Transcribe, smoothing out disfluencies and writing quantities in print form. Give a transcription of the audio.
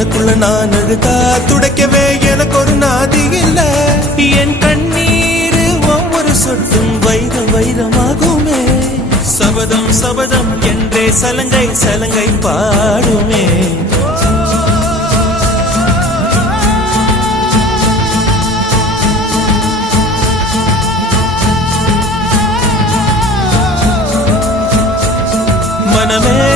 எனக்குள்ள நான் அழுதா துடைக்கவே எனக்கு ஒரு நாதி இல்ல. என் கண்ணீர் ஒவ்வொரு சொட்டும் வைரம் வைரமாகுமே. சபதம் சபதம் என்றே சலங்கை சலங்கை பாடுமே. மனமே